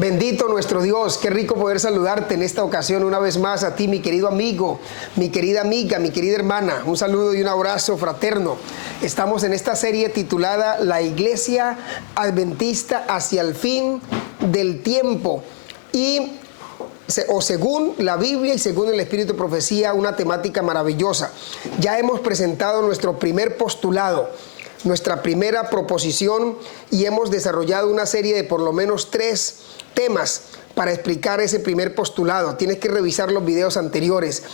Bendito nuestro Dios, qué rico poder saludarte en esta ocasión una vez más a ti, mi querido amigo, mi querida amiga, mi querida hermana. Un saludo y un abrazo fraterno. Estamos en esta serie titulada La Iglesia Adventista hacia el fin del tiempo. Y según la Biblia y según el Espíritu de Profecía, una temática maravillosa. Ya hemos presentado nuestro primer postulado, nuestra primera proposición, y hemos desarrollado una serie de por lo menos 3 temas para explicar ese primer postulado. Tienes que revisar los videos anteriores.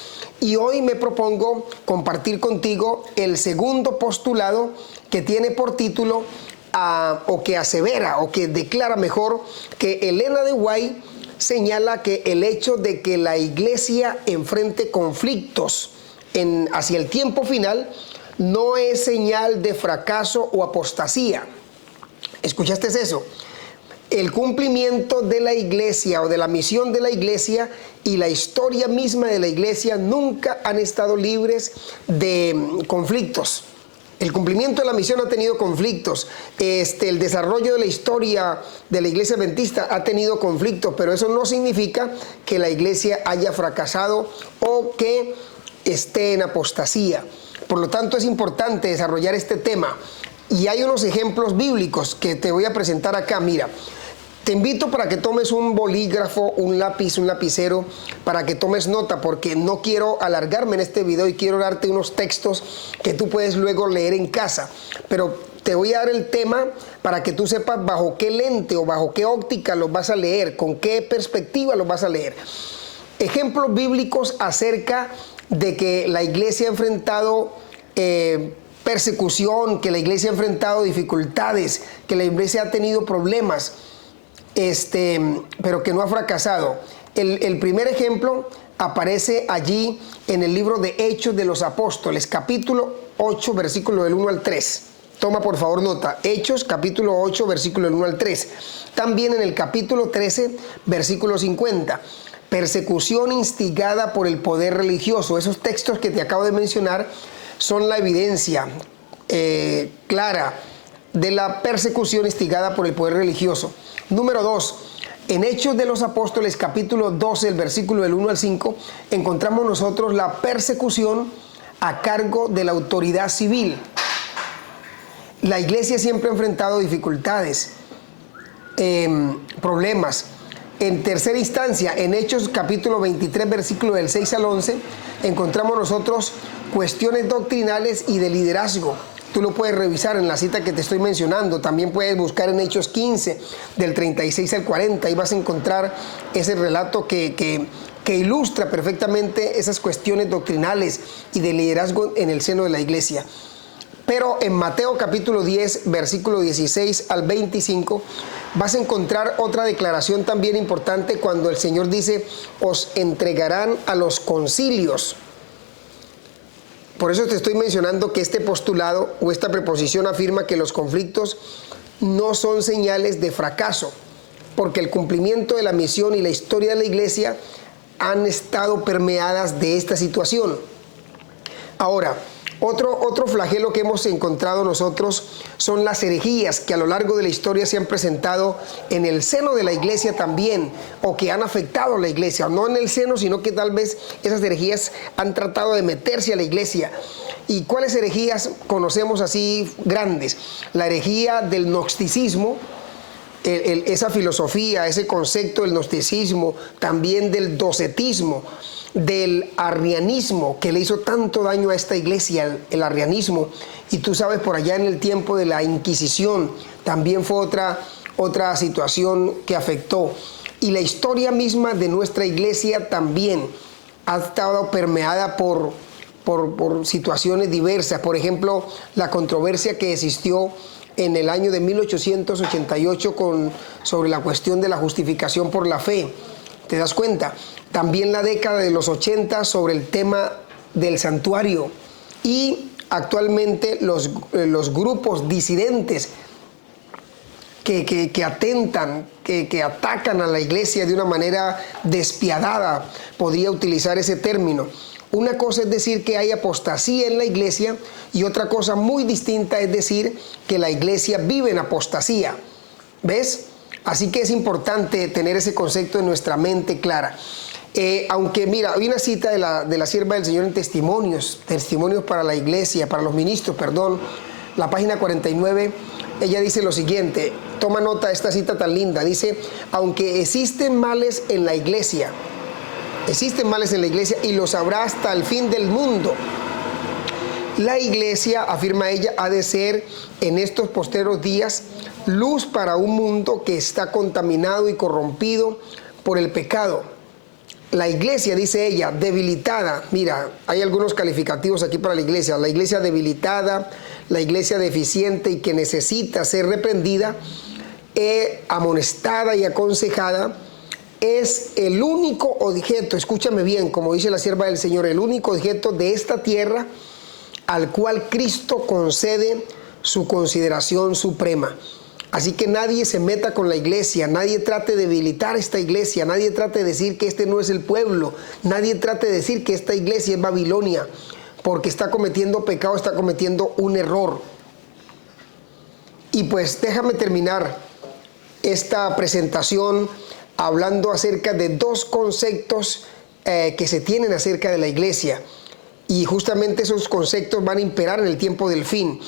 Y hoy me propongo compartir contigo el segundo postulado, que tiene por título o que asevera o que declara mejor que Elena de White señala que el hecho de que la iglesia enfrente conflictos hacia el tiempo final no es señal de fracaso o apostasía. ¿Escuchaste eso? El cumplimiento de la iglesia o de la misión de la iglesia y la historia misma de la iglesia nunca han estado libres de conflictos. El cumplimiento de la misión ha tenido conflictos. El desarrollo de la historia de la iglesia adventista ha tenido conflictos, pero eso no significa que la iglesia haya fracasado o que esté en apostasía. Por lo tanto, es importante desarrollar este tema. Y hay unos ejemplos bíblicos que te voy a presentar acá. Mira, te invito para que tomes un bolígrafo, un lápiz, un lapicero, para que tomes nota, porque no quiero alargarme en este video y quiero darte unos textos que tú puedes luego leer en casa. Pero te voy a dar el tema para que tú sepas bajo qué lente o bajo qué óptica los vas a leer, con qué perspectiva los vas a leer. Ejemplos bíblicos acerca de que la iglesia ha enfrentado persecución, que la iglesia ha enfrentado dificultades, que la iglesia ha tenido problemas, pero que no ha fracasado. El primer ejemplo aparece allí en el libro de Hechos de los Apóstoles, capítulo 8, versículo del 1 al 3. Toma por favor nota, Hechos capítulo 8, versículo del 1 al 3. También en el capítulo 13, versículo 50. Persecución instigada por el poder religioso. Esos textos que te acabo de mencionar son la evidencia clara de la persecución instigada por el poder religioso. Número 2, en Hechos de los Apóstoles, capítulo 12, el versículo del 1 al 5, encontramos nosotros la persecución a cargo de la autoridad civil. La iglesia siempre ha enfrentado dificultades, problemas. En tercera instancia, en Hechos capítulo 23, versículo del 6 al 11, encontramos nosotros cuestiones doctrinales y de liderazgo. Tú lo puedes revisar en la cita que te estoy mencionando. También puedes buscar en Hechos 15, del 36 al 40. Ahí vas a encontrar ese relato que ilustra perfectamente esas cuestiones doctrinales y de liderazgo en el seno de la iglesia. Pero en Mateo capítulo 10, versículo 16 al 25, vas a encontrar otra declaración también importante cuando el Señor dice, os entregarán a los concilios. Por eso te estoy mencionando que este postulado o esta preposición afirma que los conflictos no son señales de fracaso, porque el cumplimiento de la misión y la historia de la iglesia han estado permeadas de esta situación. Ahora, otro flagelo que hemos encontrado nosotros son las herejías que a lo largo de la historia se han presentado en el seno de la iglesia también, o que han afectado a la iglesia, no en el seno, sino que tal vez esas herejías han tratado de meterse a la iglesia. ¿Y cuáles herejías conocemos así grandes? La herejía del gnosticismo, esa filosofía, ese concepto del gnosticismo, también del docetismo, del arrianismo, que le hizo tanto daño a esta iglesia, el arrianismo. Y tú sabes, por allá en el tiempo de la Inquisición, también fue otra situación que afectó. Y la historia misma de nuestra iglesia también ha estado permeada por situaciones diversas. Por ejemplo, la controversia que existió en el año de 1888 sobre la cuestión de la justificación por la fe. ¿Te das cuenta? También la década de los 80 sobre el tema del santuario. Y actualmente los grupos disidentes que atentan, que atacan a la iglesia de una manera despiadada, podría utilizar ese término. Una cosa es decir que hay apostasía en la iglesia y otra cosa muy distinta es decir que la iglesia vive en apostasía. ¿Ves? Así que es importante tener ese concepto en nuestra mente clara. Aunque mira, hay una cita de la sierva del Señor en Testimonios para la iglesia, para los ministros, perdón, la página 49, ella dice lo siguiente, toma nota de esta cita tan linda, dice, aunque existen males en la iglesia y los habrá hasta el fin del mundo, la iglesia, afirma ella, ha de ser en estos postreros días luz para un mundo que está contaminado y corrompido por el pecado. La iglesia, dice ella, debilitada. Mira, hay algunos calificativos aquí para la iglesia debilitada, la iglesia deficiente y que necesita ser reprendida, amonestada y aconsejada, es el único objeto, escúchame bien, como dice la sierva del Señor, el único objeto de esta tierra al cual Cristo concede su consideración suprema. Así que nadie se meta con la iglesia, nadie trate de debilitar esta iglesia, nadie trate de decir que este no es el pueblo, nadie trate de decir que esta iglesia es Babilonia, porque está cometiendo pecado, está cometiendo un error. Y pues déjame terminar esta presentación hablando acerca de dos conceptos que se tienen acerca de la iglesia. Y justamente esos conceptos van a imperar en el tiempo del fin.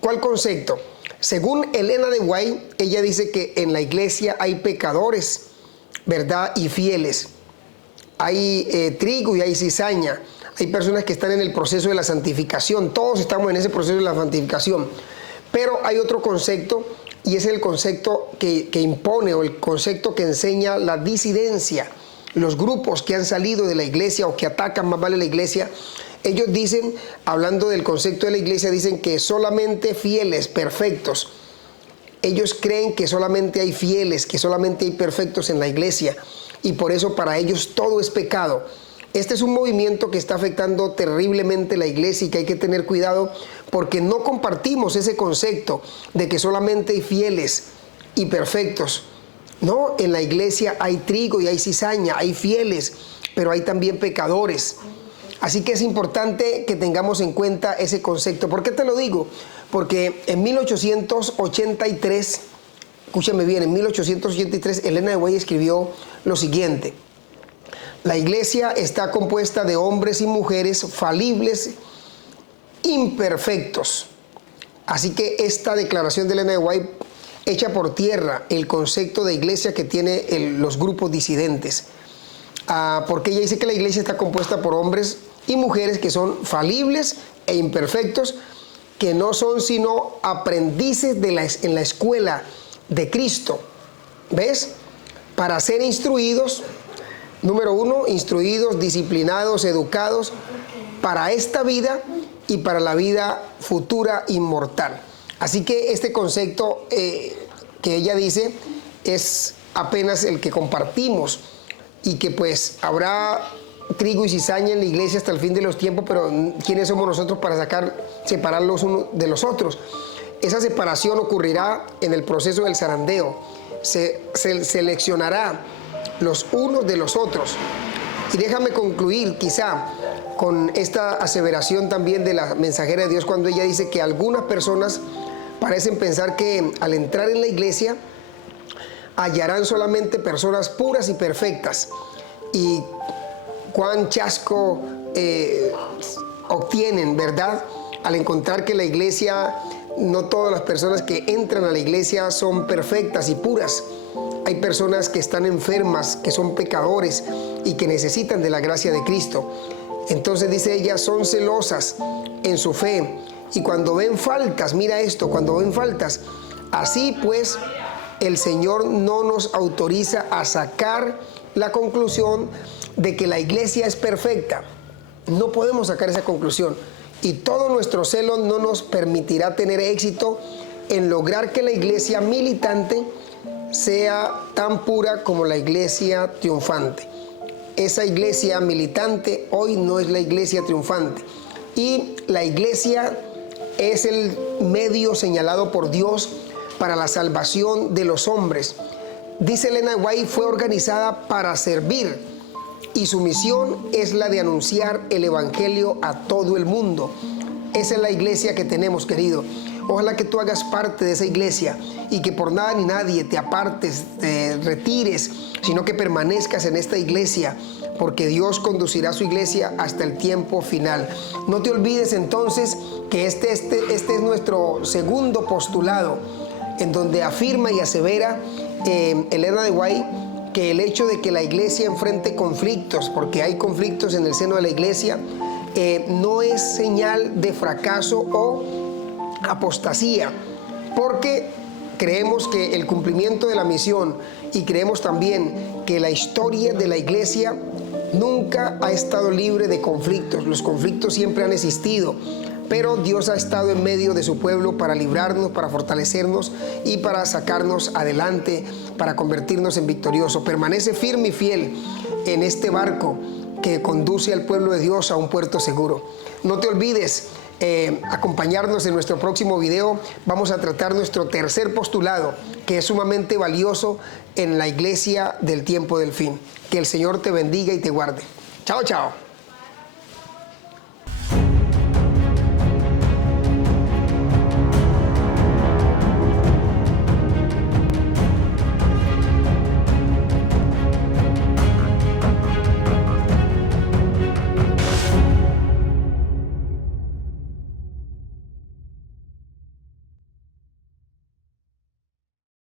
¿Cuál concepto? Según Elena de White, ella dice que en la iglesia hay pecadores, ¿verdad? Y fieles. Hay trigo y hay cizaña. Hay personas que están en el proceso de la santificación. Todos estamos en ese proceso de la santificación. Pero hay otro concepto, y es el concepto que impone, o el concepto que enseña la disidencia. Los grupos que han salido de la iglesia o que atacan más vale la iglesia, ellos dicen, hablando del concepto de la iglesia, dicen que solamente fieles, perfectos. Ellos creen que solamente hay fieles, que solamente hay perfectos en la iglesia, y por eso para ellos todo es pecado. Este es un movimiento que está afectando terriblemente la iglesia y que hay que tener cuidado porque no compartimos ese concepto de que solamente hay fieles y perfectos. No, en la iglesia hay trigo y hay cizaña, hay fieles, pero hay también pecadores. Así que es importante que tengamos en cuenta ese concepto. ¿Por qué te lo digo? Porque en 1883, escúchame bien, en 1883 Elena de White escribió lo siguiente: la iglesia está compuesta de hombres y mujeres falibles, imperfectos. Así que esta declaración de Elena de White echa por tierra el concepto de iglesia que tienen los grupos disidentes. Porque ella dice que la iglesia está compuesta por hombres y mujeres que son falibles e imperfectos, que no son sino aprendices en la escuela de Cristo. ¿Ves? Para ser instruidos, número uno, instruidos, disciplinados, educados para esta vida y para la vida futura inmortal. Así que este concepto que ella dice es apenas el que compartimos, y que pues habrá trigo y cizaña en la iglesia hasta el fin de los tiempos, pero ¿quiénes somos nosotros para separar los unos de los otros? Esa separación ocurrirá en el proceso del zarandeo. Se seleccionará los unos de los otros. Y déjame concluir quizá con esta aseveración también de la mensajera de Dios, cuando ella dice que algunas personas parecen pensar que al entrar en la iglesia hallarán solamente personas puras y perfectas. Y cuán chasco obtienen, ¿verdad? Al encontrar que la iglesia, no todas las personas que entran a la iglesia son perfectas y puras. Hay personas que están enfermas, que son pecadores y que necesitan de la gracia de Cristo. Entonces dice ella, son celosas en su fe. Y cuando ven faltas, mira esto, cuando ven faltas, así pues el Señor no nos autoriza a sacar la conclusión de que la iglesia es perfecta. No podemos sacar esa conclusión. Y todo nuestro celo no nos permitirá tener éxito en lograr que la iglesia militante sea tan pura como la iglesia triunfante. Esa iglesia militante hoy no es la iglesia triunfante. Y la iglesia es el medio señalado por Dios para la salvación de los hombres. Dice Elena White, fue organizada para servir y su misión es la de anunciar el evangelio a todo el mundo. Esa es la iglesia que tenemos, querido. Ojalá que tú hagas parte de esa iglesia y que por nada ni nadie te apartes, te retires, sino que permanezcas en esta iglesia, porque Dios conducirá a su iglesia hasta el tiempo final. No te olvides entonces que este es nuestro segundo postulado, en donde afirma y asevera Elena de White que el hecho de que la iglesia enfrente conflictos, porque hay conflictos en el seno de la iglesia, no es señal de fracaso o apostasía, porque creemos que el cumplimiento de la misión y creemos también que la historia de la iglesia nunca ha estado libre de conflictos. Los conflictos siempre han existido, pero Dios ha estado en medio de su pueblo para librarnos, para fortalecernos y para sacarnos adelante, para convertirnos en victoriosos. Permanece firme y fiel en este barco que conduce al pueblo de Dios a un puerto seguro. No te olvides acompañarnos en nuestro próximo video. Vamos a tratar nuestro tercer postulado, que es sumamente valioso en la iglesia del tiempo del fin. Que el Señor te bendiga y te guarde. Chao, chao.